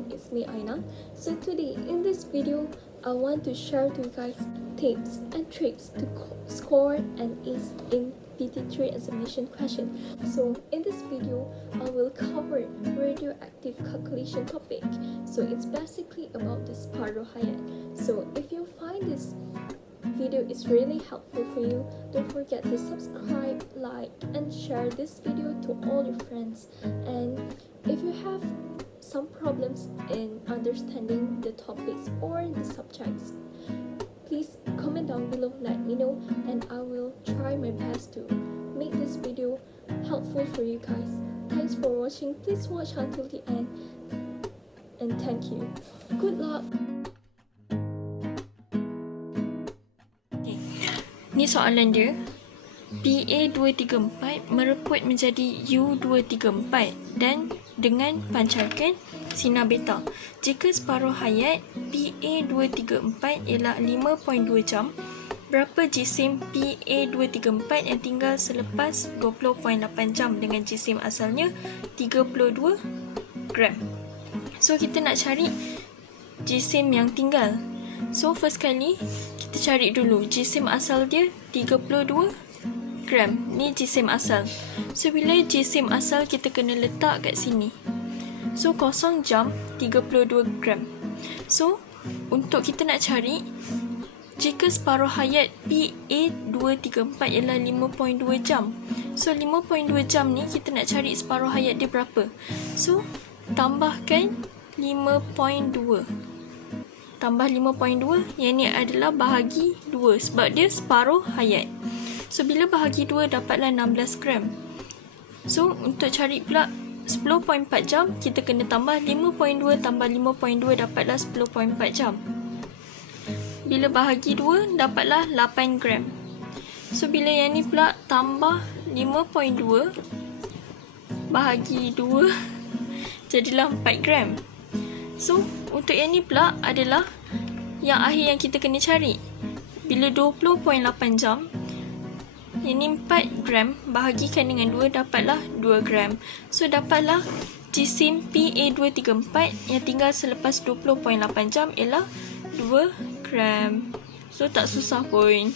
and it's me Aina. So today in this video I want to share to you guys tips and tricks to score an ace in PT3 examination question. So in this video I will cover radioactive calculation topic. So it's basically about the spiral hayat. So if you find this video is really helpful for you, don't forget to subscribe, like and share this video to all your friends. And if you have some problems in understanding the topics or the subjects, please comment down below, let me know, and I will try my best to make this video helpful for you guys. Thanks for watching. Please watch until the end, and thank you. Good luck. Ni soalan dia, PA234 mereput menjadi U234 dan dengan pancarkan sinar beta. Jika separuh hayat PA234 ialah 5.2 jam, berapa jisim PA234 yang tinggal selepas 20.8 jam dengan jisim asalnya 32 gram. So kita nak cari jisim yang tinggal. So first kali kita cari dulu jisim asal dia 32 gram. Ni jisim asal. So bila jisim asal kita kena letak kat sini. So 0 jam 32 gram. So untuk kita nak cari jika separuh hayat PA234 ialah 5.2 jam. So 5.2 jam ni kita nak cari separuh hayat dia berapa. So tambahkan 5.2. Tambah 5.2, yang ni adalah bahagi 2 sebab dia separuh hayat. So bila bahagi 2 dapatlah 16 gram. So untuk cari pula 10.4 jam, kita kena tambah 5.2 tambah 5.2 dapatlah 10.4 jam. Bila bahagi 2 dapatlah 8 gram. So bila yang ni pula tambah 5.2 bahagi 2 jadilah 4 gram. So, untuk yang ni pula adalah yang akhir yang kita kena cari. Bila 20.8 jam, yang ni 4 gram, bahagikan dengan 2, dapatlah 2 gram. So, dapatlah jisim PA234 yang tinggal selepas 20.8 jam ialah 2 gram. So, tak susah pun.